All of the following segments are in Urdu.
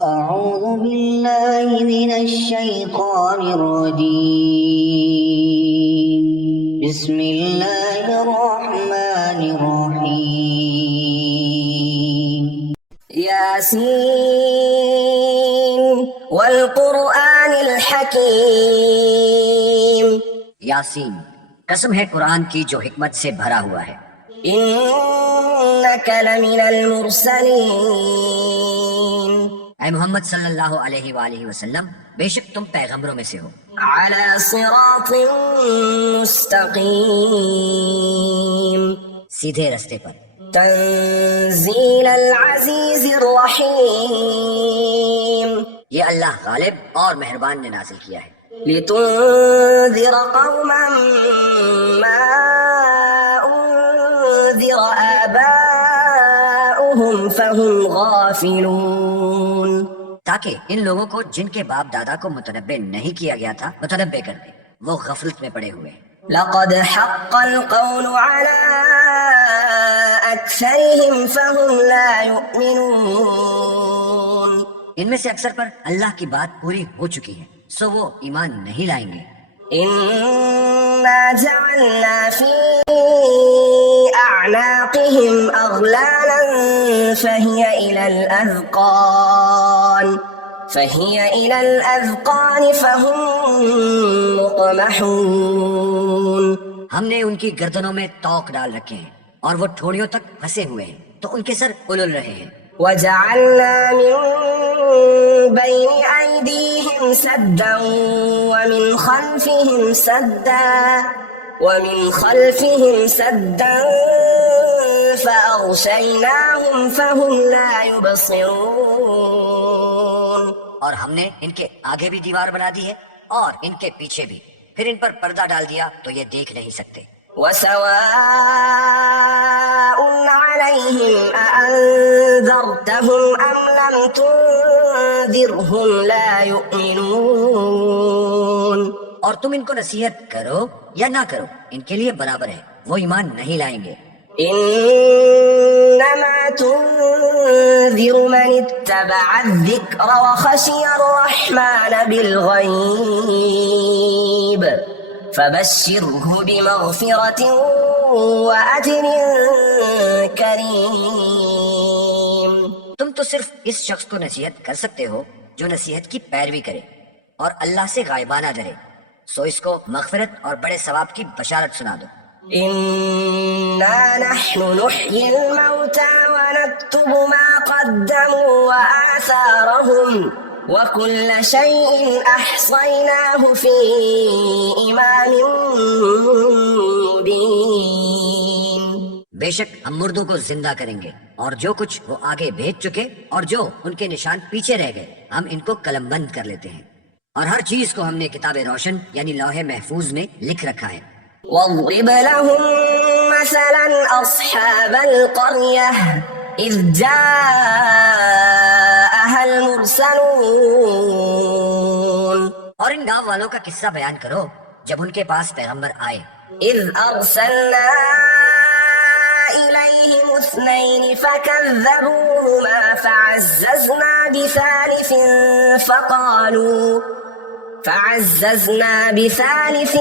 أعوذ بالله من الشيطان الرجيم. بسم الله الرحمن الرحيم. ياسين والقرآن الحكيم. یاسین، قسم ہے قرآن کی جو حکمت سے بھرا ہوا ہے. إنك لمن المرسلين. اے محمد صلی اللہ علیہ وآلہ وسلم، بے شک تم پیغمبروں میں سے ہو. على صراط مستقيم. سیدھے رستے پر. تنزيل العزيز الرحيم. یہ اللہ غالب اور مہربان نے نازل کیا ہے. لتنذر قوما ما أنذر آباؤهم فهم غافلون. تاکہ ان لوگوں کو جن کے باپ دادا کو متنبع نہیں کیا گیا تھا متنبع کر دے، وہ غفلت میں پڑے ہوئے ہیں. لقد حق القول على أكثرهم فهم لا يؤمنون. ان میں سے اکثر پر اللہ کی بات پوری ہو چکی ہے، سو وہ ایمان نہیں لائیں گے. إنا جعلنا في أعناقهم أغلالا فهي إلى الأذقان فهم مقمحون. ہم نے ان کی گردنوں میں توق ڈال رکھے ہیں اور وہ ٹھوڑیوں تک پھنسے ہوئے ہیں، تو ان کے سر اُلل رہے ہیں. وجعلنا من بين أيديهم سدا ومن خلفهم سدا فأغشيناهم فهم لا يبصرون. اور ہم نے ان کے آگے بھی دیوار بنا دی ہے اور ان کے پیچھے بھی، پھر ان پر پردہ ڈال دیا تو یہ دیکھ نہیں سکتے. وسواء عليهم أأنذرتهم أم لم تنذرهم لا يؤمنون. اور تم ان کو نصیحت کرو یا نہ کرو، ان کے لیے برابر ہے، وہ ایمان نہیں لائیں گے. إنما تنذر من اتبع الذكر وخشي الرحمن بالغيب فبشره بمغفرة وأجر كريم. تم تو صرف اس شخص کو نصیحت کر سکتے ہو جو نصیحت کی پیروی کرے اور اللہ سے غائبانہ ڈرے، سو اس کو مغفرت اور بڑے ثواب کی بشارت سنا دو. إنا نحن نحيي الموتى ونكتب ما قدموا وآثارهم وكل شيء أحصيناه في إمام مبين. بے شک ہم مردوں کو زندہ کریں گے اور جو کچھ وہ آگے بھیج چکے اور جو ان کے نشان پیچھے رہ گئے ہم ان کو قلم بند کر لیتے ہیں، اور ہر چیز کو ہم نے کتاب روشن یعنی لوح محفوظ میں لکھ رکھا ہے. واضرب لهم مثلا أصحاب القرية إذ جاءها المرسلون. اور ان گاؤں والوں کا قصہ بیان کرو جب ان کے پاس پیغمبر آئے. إذ أرسلنا إليهم 2 فكذبوهما فعززنا بثالث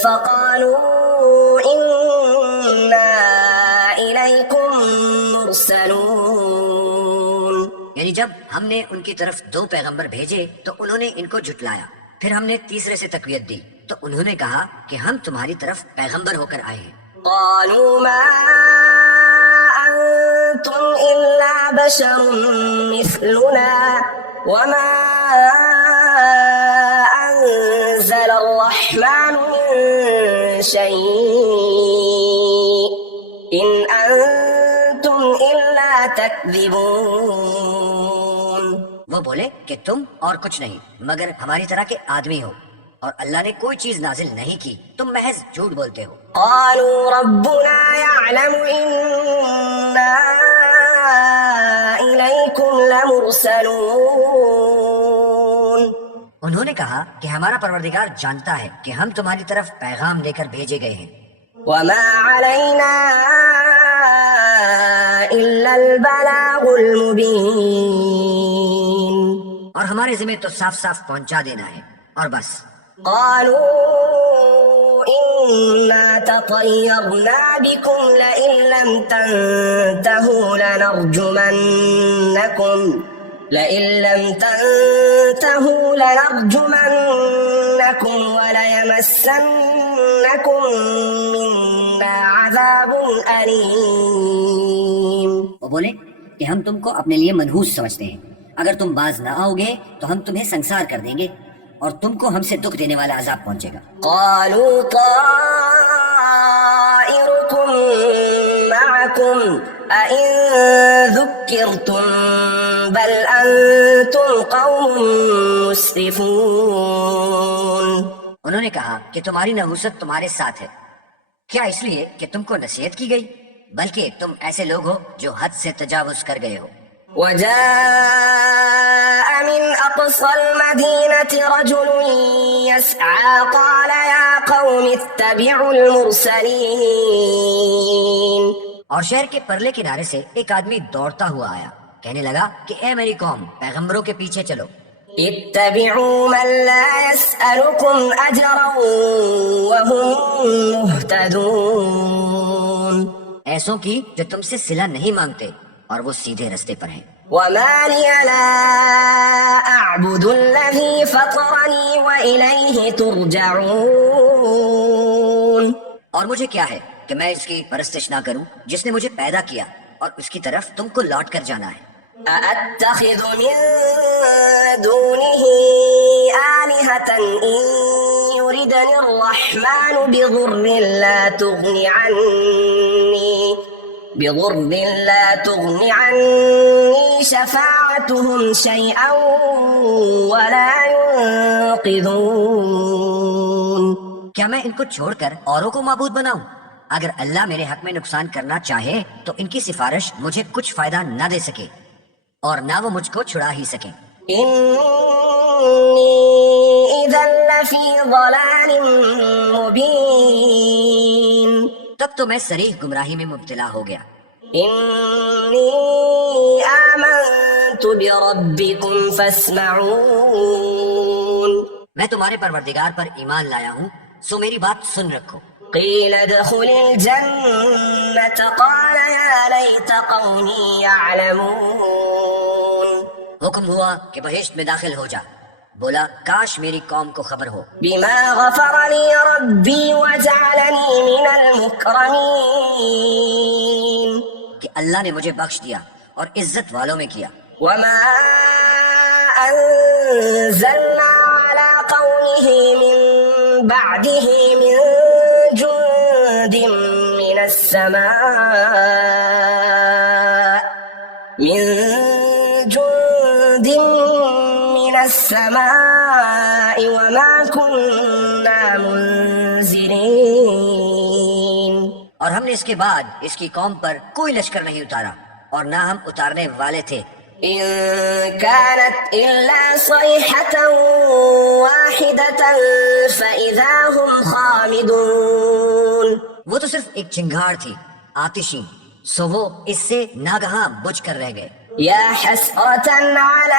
فقالوا إنا إليكم مرسلون. یعنی جب ہم نے ان کی طرف 2 پیغمبر بھیجے تو انہوں نے ان کو جھٹلایا، پھر ہم نے تیسرے سے تقویت دی تو انہوں نے کہا کہ ہم تمہاری طرف پیغمبر ہو کر آئے ہیں. قالوا ما أنتم إلا بشر مثلنا وما أنزل الرحمن من شيء إن أنتم إلا تكذبون. وہ بولے کہ تم اور کچھ نہیں مگر ہماری طرح کے آدمی ہو، اور اللہ نے کوئی چیز نازل نہیں کی، تم محض جھوٹ بولتے ہو. قالوا ربنا يعلم إنا إليكم لمرسلون. انہوں نے کہا کہ ہمارا پروردگار جانتا ہے کہ ہم تمہاری طرف پیغام لے کر بھیجے گئے ہیں. وما علينا إلا البلاغ المبين. ہمارے ذمہ تو صاف صاف پہنچا دینا ہے اور بس. قالوا إنا تطيرنا بكم لئن لم تنتهوا لنرجمنكم وليمسنكم منا عذاب أليم. وہ بولے کہ ہم تم کو اپنے لیے منحوس سمجھتے ہیں، اگر تم باز نہ آؤ گے تو ہم تمہیں سنسار کر دیں گے اور تم کو ہم سے دکھ دینے والا عذاب پہنچے گا. قالوا طائركم معكم أئن ذكرتم بل أنتم قوم مسرفون. انہوں نے کہا کہ تمہاری نحوست تمہارے ساتھ ہے، کیا اس لیے کہ تم کو نصیحت کی گئی؟ بلکہ تم ایسے لوگ ہو جو حد سے تجاوز کر گئے ہو. وجاء من أقصى المدينة رجل يسعى قال يا قوم اتبعوا المرسلين. اور شہر کے پرلے کنارے سے ایک آدمی دوڑتا ہوا آیا، کہنے لگا کہ اے میری قوم، پیغمبروں کے پیچھے چلو. اتبعوا من لا يسألكم أجرا وهم مهتدون. ایسوں کی جو تم سے صلہ نہیں مانگتے اور وہ سیدھے رستے پر ہیں. وما لي لا أعبد الذي فطرني وإليه ترجعون. اور مجھے کیا ہے کہ میں اس کی پرستش نہ کروں جس نے مجھے پیدا کیا اور اس کی طرف تم کو لوٹ کر جانا ہے. أأتخذ من دونه آلهة إن يردني الرحمن بضر لا تغني عني شفاعتهم شيئا ولا ينقذون. کیا میں ان کو چھوڑ کر اوروں کو معبود بناؤں؟ اگر اللہ میرے حق میں نقصان کرنا چاہے تو ان کی سفارش مجھے کچھ فائدہ نہ دے سکے اور نہ وہ مجھ کو چھڑا ہی سکیں. إني إذا لفي ضلال مبين. تب تو میں صریح گمراہی میں مبتلا ہو گیا. إني آمنت بربكم فاسمعون. میں تمہارے پروردگار پر ایمان لایا ہوں، سو میری بات سن رکھو. قيل ادخل الجنة قال يا ليت قومي يعلمون. حکم ہوا کہ بہشت میں داخل ہو جا، بولا کاش میری قوم کو خبر ہو. بما غفر لي ربي وجعلني من المكرمين. کہ اللہ نے مجھے بخش دیا اور عزت والوں میں کیا. وما أنزلنا على قومه من بعده من جند من السماء وما كنا منزلين. اور ہم نے اس کے بعد اس کی قوم پر کوئی لشکر نہیں اتارا اور نہ ہم اتارنے والے تھے. إن كانت إلا صيحة واحدة فإذا هم خامدون. وہ تو صرف ایک چنگھاڑ تھی آتشی، سو وہ اس سے ناگہاں بجھ کر رہ گئے. يا حسرة على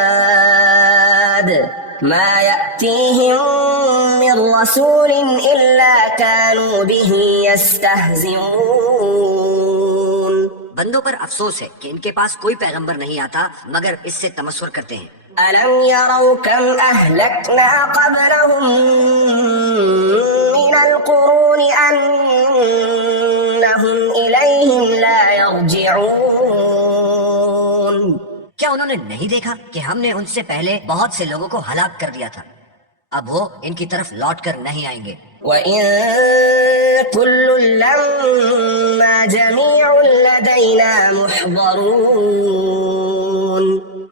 العباد ما يأتيهم من رسول إلا كانوا به يستهزئون. بندوں پر افسوس ہے کہ ان کے پاس کوئی پیغمبر نہیں آتا مگر اس سے تمسخر کرتے ہیں. ألم يروا كم أهلكنا قبلهم من القرون أنهم إليهم لا يرجعون. کیا انہوں نے نہیں دیکھا کہ ہم نے ان سے پہلے بہت سے لوگوں کو ہلاک کر دیا تھا، اب وہ ان کی طرف لوٹ کر نہیں آئیں گے. وَإِن كُلٌّ لَّمَّا جَمِيعٌ لَّدَيْنَا مُحْضَرُونَ.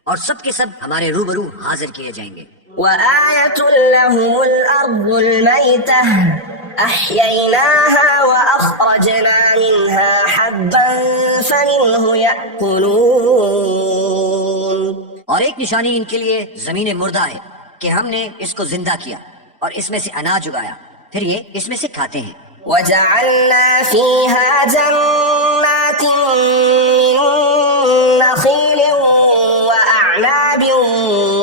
اور سب کے سب ہمارے روبرو حاضر کیے جائیں گے. وَآيَةٌ لَّهُمُ الْأَرْضُ الْمَيْتَةُ أَحْيَيْنَاهَا وَأَخْرَجْنَا مِنْهَا حَبًّا فَمِنْهُ يَأْكُلُونَ. اور ایک نشانی ان کے لیے زمین مردہ ہے کہ ہم نے اس کو زندہ کیا اور اس میں سے اناج اگایا، پھر یہ اس میں سے کھاتے ہیں. وَجَعَلْنَا فِيهَا جَنَّاتٍ مِّن نَّخِيلٍ وَأَعْنَابٍ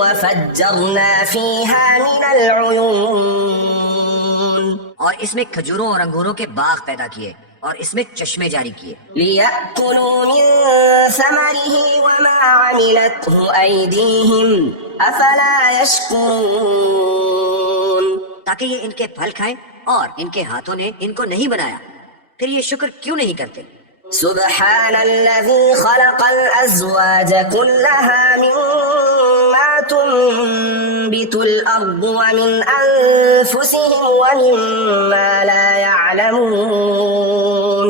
وفجرنا فيها من العيون اور اس میں کھجوروں اور انگوروں کے باغ پیدا کیے اور اس میں چشمے جاری کیے ليأكلوا من ثمره وما عملته أيديهم أفلا يشكرون تاکہ یہ ان کے پھل کھائیں اور ان کے ہاتھوں نے ان کو نہیں بنایا، پھر یہ شکر کیوں نہیں کرتے؟ سبحان الذي خلق الأزواج كلها مما تنبت الأرض ومن أنفسهم ومما لا يعلمون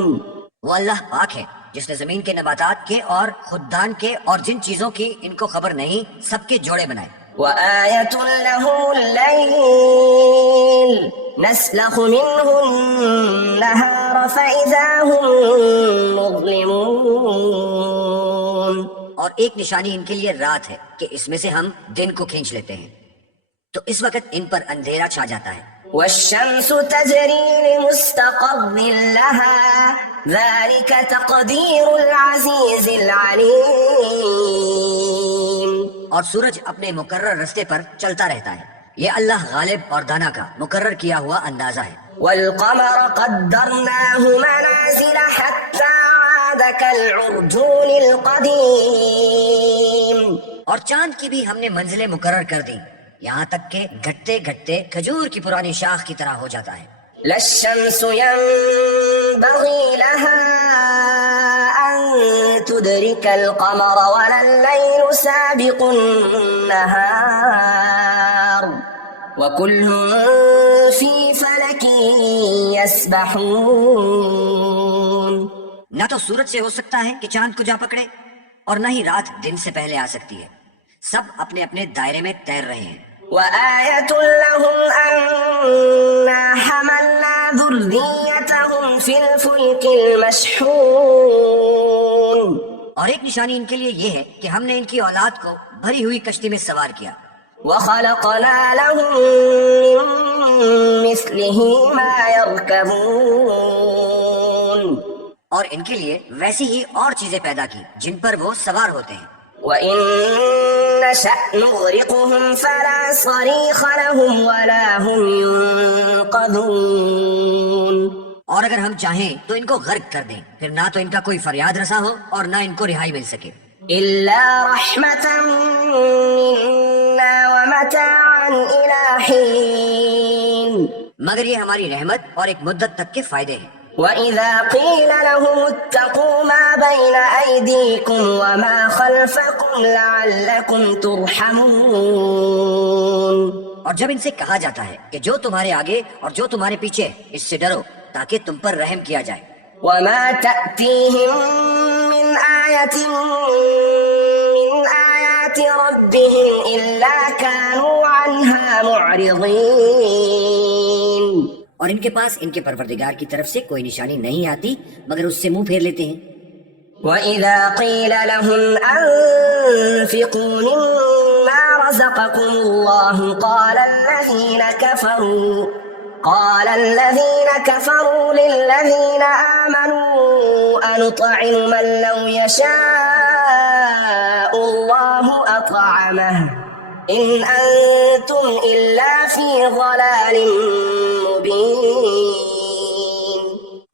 وہ اللہ پاک ہے جس نے زمین کے نباتات کے اور خوددان کے اور جن چیزوں کی ان کو خبر نہیں سب کے جوڑے بنائے۔ وآية لهم الليل نسلخ منه النهار فإذا هم مظلمون اور ایک نشانی ان کے لیے رات ہے کہ اس میں سے ہم دن کو کھینچ لیتے ہیں تو اس وقت ان پر اندھیرا چھا جاتا ہے۔ والشمس تجري لمستقر لها ذلك تقدير العزيز العليم اور سورج اپنے مقرر رستے پر چلتا رہتا ہے، یہ اللہ غالب اور دانا کا مقرر کیا ہوا اندازہ ہے۔ والقمر قدرناه منازل حتى عاد كالعرجون القديم اور چاند کی بھی ہم نے منزلیں مقرر کر دی یہاں تک کہ گھٹتے گھٹتے کھجور کی پرانی شاخ کی طرح ہو جاتا ہے۔ لا الشمس ينبغي لها أن تدرك القمر ولا الليل سابق النهار وكل في فلك يسبحون نہ تو سورج سے ہو سکتا ہے کہ چاند کو جا پکڑے اور نہ ہی رات دن سے پہلے آ سکتی ہے، سب اپنے اپنے دائرے میں تیر رہے ہیں۔ وآية لهم أنا حملنا ذريتهم في الفلك المشحون اور ایک نشانی ان کے لیے یہ ہے کہ ہم نے ان کی اولاد کو بھری ہوئی کشتی میں سوار کیا، وخلقنا لهم من مثله ما يركبون اور ان کے لیے ویسی ہی اور چیزیں پیدا کی جن پر وہ سوار ہوتے ہیں۔ وإن نشأ نغرقهم فلا صريخ لهم ولا هم ينقذون اور اگر ہم چاہیں تو ان کو غرق کر دیں، پھر نہ تو ان کا کوئی فریاد رسا ہو اور نہ ان کو رہائی مل سکے۔ إلا رحمة منا ومتاعا إلى حين مگر یہ ہماری رحمت اور ایک مدت تک کے فائدے ہیں۔ وإذا قيل لهم اتقوا ما بين أيديكم وما خلفكم لعلكم ترحمون اور جب ان سے کہا جاتا ہے کہ جو تمہارے آگے اور جو تمہارے پیچھے اس سے ڈرو تاکہ تم پر رحم کیا جائے۔ وما تأتيهم من آية من آيات ربهم إلا كانوا عنها معرضين اور ان کے پاس ان کے پروردگار کی طرف سے کوئی نشانی نہیں آتی مگر اس سے منہ پھیر لیتے ہیں۔ وَإِذَا قِيلَ لَهُمْ أَنفِقُوا مِمَّا رَزَقَكُمُ اللَّهُ قَالَ الَّذِينَ كَفَرُوا لِلَّذِينَ آمَنُوا أَنُطْعِمُ مَن لَّوْ يَشَاءُ اللَّهُ أَطْعَمَهُ إِنْ أَنتُمْ إِلَّا فِي ضَلَالٍ مُبِينٍ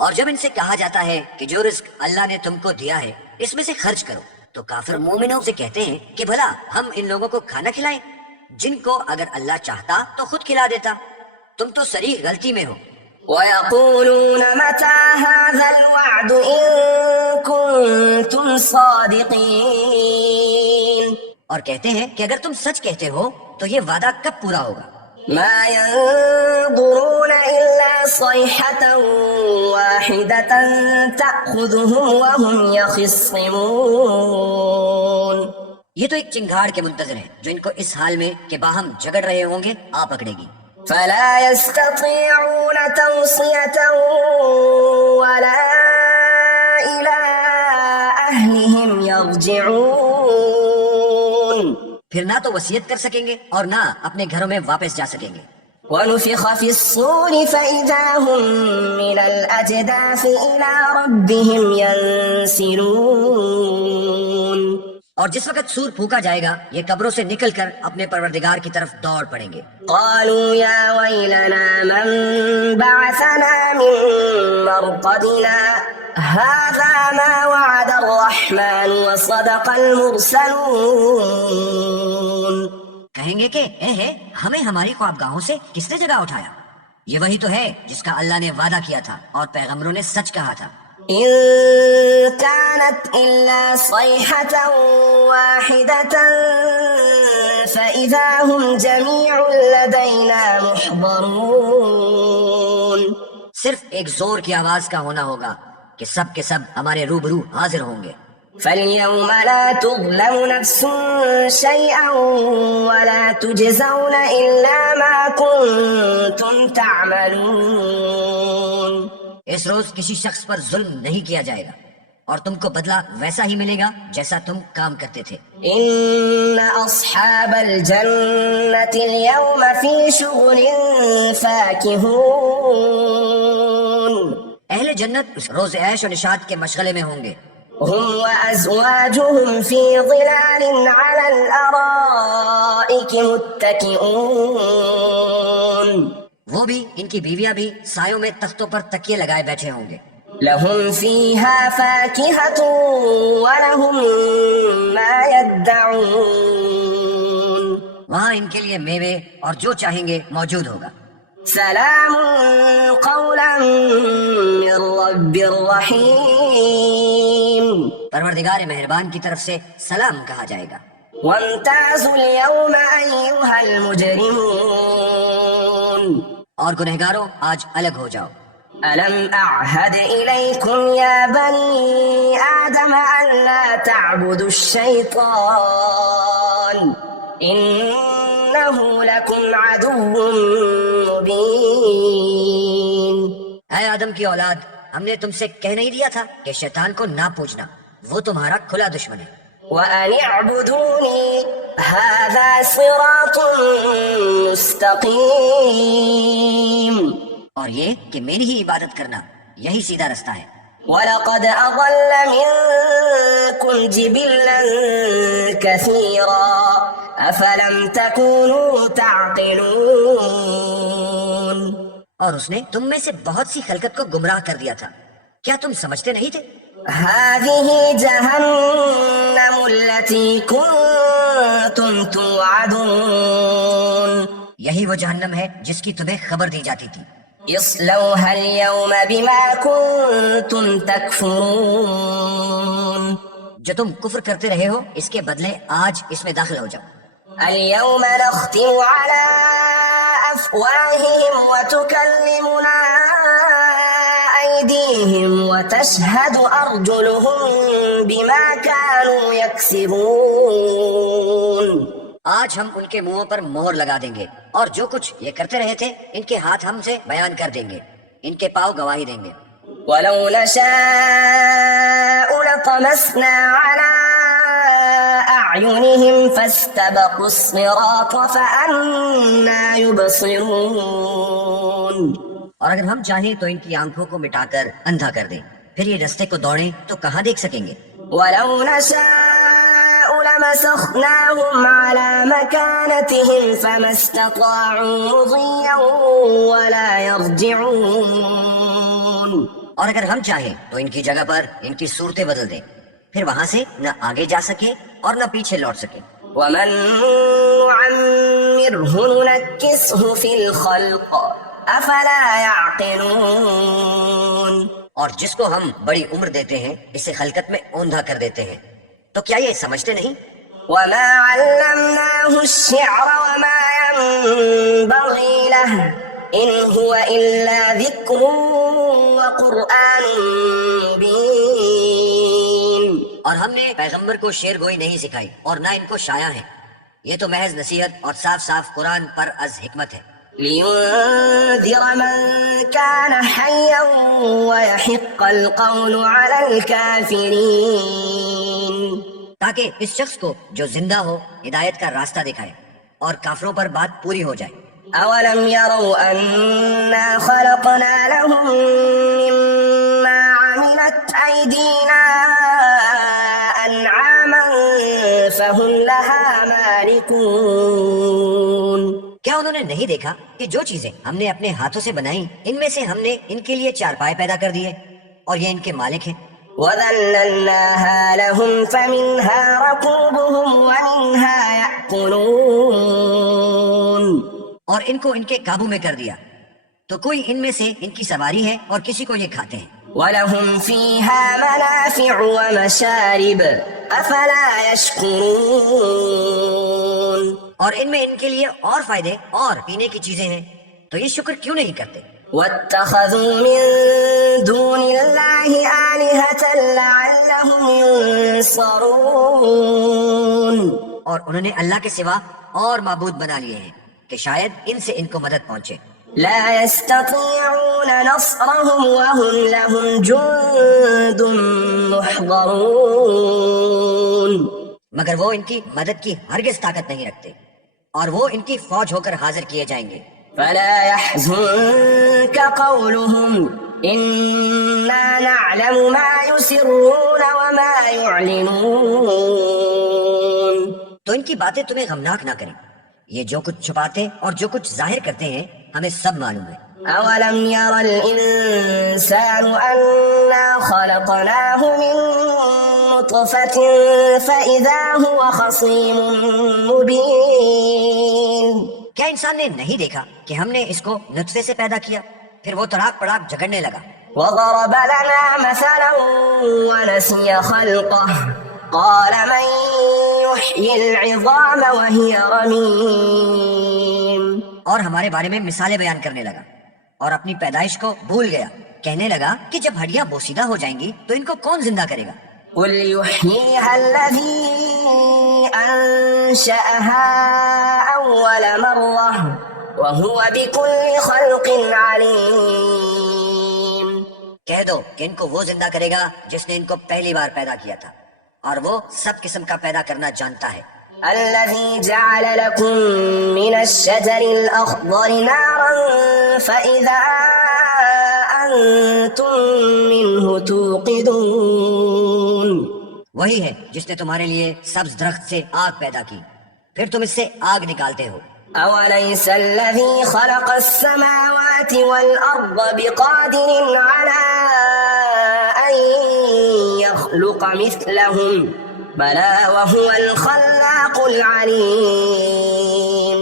اور جب ان سے کہا جاتا ہے کہ جو رزق اللہ نے تم کو دیا ہے اس میں سے خرچ کرو تو کافر مومنوں سے کہتے ہیں کہ بھلا ہم ان لوگوں کو کھانا کھلائیں جن کو اگر اللہ چاہتا تو خود کھلا دیتا، تم تو صریح غلطی میں ہو۔ وَيَقُولُونَ مَتَى هَذَا الْوَعْدُ إِن كُنتُمْ صَادِقِينَ اور کہتے ہیں کہ اگر تم سچ کہتے ہو تو یہ وعدہ کب پورا ہوگا؟ مَا يَنظُرُونَ إِلَّا صَيْحَةً وَاحِدَةً تَأْخُذُهُمْ وَهُمْ يَخِصِّمُونَ یہ تو ایک چنگھاڑ کے منتظر ہیں جو ان کو اس حال میں کہ باہم جھگڑ رہے ہوں گے آ پکڑے گی۔ فَلَا يَسْتَطِيعُونَ تَوْصِيَةً وَلَا إِلَىٰ أَهْلِهِمْ يَرْجِعُونَ پھر نہ تو وصیت کر سکیں گے اور نہ اپنے گھروں میں واپس جا سکیں گے۔ وَنُفِخَ فِي الصُّورِ فَإِذَا هُم مِّنَ الْأَجْدَاثِ إِلَىٰ رَبِّهِمْ يَنسِلُونَ اور جس وقت سور پھونکا جائے گا یہ قبروں سے نکل کر اپنے پروردگار کی طرف دوڑ پڑیں گے. قالوا يا ويلنا من بعثنا من مرقدنا هذا ما وعد الرحمن وصدق المرسلون. کہیں گے کہ اے ہے ہمیں ہماری خوابگاہوں سے کس نے جگہ اٹھایا؟ یہ وہی تو ہے جس کا اللہ نے وعدہ کیا تھا اور پیغمبروں نے سچ کہا تھا. إن كانت إلا صيحة واحدة فإذا هم جميع لدينا محضرون. صرف ایک زور کی آواز کا ہونا ہوگا کہ سب کے سب ہمارے روبرو حاضر ہوں گے. فاليوم لا تظلم نفس شيئا ولا تجزون إلا ما كنتم تعملون. اس روز کسی شخص پر ظلم نہیں کیا جائے گا اور تم کو بدلہ ویسا ہی ملے گا جیسا تم کام کرتے تھے. إن أصحاب الجنة اليوم في شغل فاكهون. اہل جنت اس روز عیش و نشاط کے مشغلے میں ہوں گے. هم وأزواجهم في ظلال على الأرائك متكئون. وہ بھی ان کی بیویاں بھی سایوں میں تختوں پر تکیے لگائے بیٹھے ہوں گے. لهم فيها فاكهة ولهم ما يدعون. وہاں ان کے لیے میوے اور جو چاہیں گے موجود ہوگا. سلام قولا من رب رحيم. پروردگار مہربان کی طرف سے سلام کہا جائے گا. وامتازوا اليوم أيها المجرمون. اور گنہگاروں آج الگ ہو جاؤ. ألم أعهد إليكم يا بني آدم أن لا تعبدوا الشيطان إنه لكم عدو مبين. اے آدم کی اولاد، ہم نے تم سے کہہ نہیں دیا تھا کہ شیطان کو نہ پوجنا، وہ تمہارا کھلا دشمن ہے. وأن اعبدوني هذا صراط مستقيم. اور یہ کہ میری ہی عبادت کرنا یہی سیدھا رستہ ہے. وَلَقَدْ أَضَلَّ مِنكُمْ جِبِلًّا كَثِيرًا أَفَلَمْ تَكُونُوا تَعْقِلُونَ. اور اس نے تم میں سے بہت سی خلقت کو گمراہ کر دیا تھا، کیا تم سمجھتے نہیں تھے؟ هذه جهنم التي كنتم توعدون. یہی وہ جہنم ہے جس کی تمہیں خبر دی جاتی تھی. اصلوها اليوم بما كنتم تكفرون. جو تم کفر کرتے رہے ہو اس کے بدلے آج اس میں داخل ہو جاؤ. اليوم نختم على أفواههم وتكلمنا أيديهم وتشهد أرجلهم بما كانوا يكسبون. آج ہم ان کے منہوں پر مہر لگا دیں گے اور جو کچھ یہ کرتے رہے تھے ان کے ہاتھ ہم سے بیان کر دیں گے، ان کے پاؤں گواہی دیں گے. ولو نشاء لطمسنا على أعينهم فاستبقوا الصراط فأنا يبصرون. اور اگر ہم چاہیں تو ان کی آنکھوں کو مٹا کر اندھا کر دیں، پھر یہ رستے کو دوڑیں تو کہاں دیکھ سکیں گے. ولو نشاء لمسخناهم على مكانتهم فما استطاعوا مضيا ولا يرجعون. اور اگر ہم چاہیں تو ان کی جگہ پر ان کی صورتیں بدل دیں، پھر وہاں سے نہ آگے جا سکے اور نہ پیچھے لوٹ سکے. ومن نعمره ننكسه في الخلق افلا يعقلون. اور جس کو ہم بڑی عمر دیتے ہیں اسے خلقت میں اوندھا کر دیتے ہیں، تو کیا یہ سمجھتے نہیں؟ وما علمناه الشعر وما ينبغي له ان هو الا ذكر وقرآن مبين. اور ہم نے پیغمبر کو شعر گوئی نہیں سکھائی اور نہ ان کو شایع ہے، یہ تو محض نصیحت اور صاف صاف قرآن پر از حکمت ہے. لينذر من كان حيا ويحق القول على الكافرين. تاکہ اس شخص کو جو زندہ ہو ہدایت کا راستہ دکھائے اور کافروں پر بات پوری ہو جائے. أولم يروا أنا خلقنا لهم مما عملت أيدينا أنعاما هم لها مالكون. کیا انہوں نے نہیں دیکھا کہ جو چیزیں ہم نے اپنے ہاتھوں سے بنائیں ان میں سے ہم نے ان کے لیے چارپائے پیدا کر دیے اور یہ ان کے مالک ہیں. وَذَلَّلْنَاهَا لَهُمْ فَمِنْهَا رَكُوبُهُمْ وَمِنْهَا يَأْكُلُونَ. اور ان کو ان کے قابو میں کر دیا تو کوئی ان میں سے ان کی سواری ہے اور کسی کو یہ کھاتے ہیں. وَلَهُمْ فِيهَا مَنَافِعُ وَمَشَارِبُ أَفَلَا يَشْكُرُونَ. اور ان میں ان کے لیے اور فائدے اور پینے کی چیزیں ہیں تو یہ شکر کیوں نہیں کرتے. وَاتَّخَذُوا مِن دُونِ اللَّهِ آلِهَةً لَعَلَّهُمْ يُنصَرُونَ. اور انہوں نے اللہ کے سوا اور معبود بنا لیے ہیں کہ شاید ان سے ان کو مدد پہنچے. لا يستطيعون نصرهم وهم لهم جند محضرون. مگر وہ ان کی مدد کی ہرگز طاقت نہیں رکھتے اور وہ ان کی فوج ہو کر حاضر کیے جائیں گے. فلا يحزنك قولهم إنا نعلم ما يسرون وما يعلنون. تو ان کی باتیں تمہیں غمناک نہ کریں. یہ جو کچھ چھپاتے اور جو کچھ ظاہر کرتے ہیں ہمیں سب معلوم ہے. أولم ير الإنسان أنا خلقناه من نطفة فإذا هو خصيم مبين. کیا انسان نے نہیں دیکھا کہ ہم نے اس کو نطفے سے پیدا کیا پھر وہ تڑاک پڑاک جھگڑنے لگا. وضرب لنا مثلا ونسي خلقه قال من يحيي العظام وهي رميم. اور ہمارے بارے میں مثالیں بیان کرنے لگا اور اپنی پیدائش کو بھول گیا. کہنے لگا کہ جب ہڈیاں بوسیدہ ہو جائیں گی تو ان کو کون زندہ کرے گا. قل يحييها الذي أنشأها أول مرة وهو بكل خلق عليم. کہہ دو کہ ان کو وہ زندہ کرے گا جس نے ان کو پہلی بار پیدا کیا تھا اور وہ سب قسم کا پیدا کرنا جانتا ہے. الذي جعل لكم من الشجر الأخضر نارا فإذا أنتم منه توقدون. وہی ہے جس نے تمہارے لیے سبز درخت سے آگ پیدا کی پھر تم اس سے آگ نکالتے ہو. أوليس الذي خلق السماوات والأرض بقادر على أن يخلق مثلهم بلى وهو الخلاق العليم.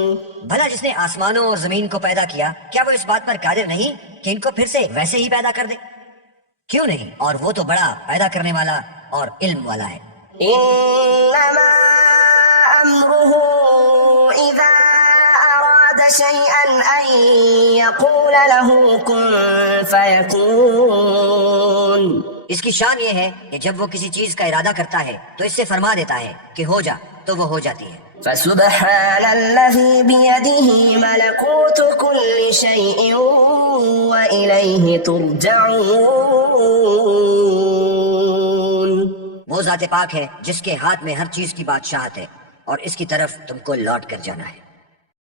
بھلا جس نے آسمانوں اور زمین کو پیدا کیا کیا وہ اس بات پر قادر نہیں کہ ان کو پھر سے ویسے ہی پیدا کر دے؟ کیوں نہیں، اور وہ تو بڑا پیدا کرنے والا اور علم والا ہے. إنما أمره إذا أراد شيئا أن يقول له كن فيكون. اس کی شان یہ ہے کہ جب وہ کسی چیز کا ارادہ کرتا ہے تو اس سے فرما دیتا ہے کہ ہو جا تو وہ ہو جاتی ہے. فسبحان الذي بيده ملكوت كل شيء وإليه ترجعون. وہ ذات پاک ہے جس کے ہاتھ میں ہر چیز کی بادشاہت ہے اور اس کی طرف تم کو لوٹ کر جانا ہے.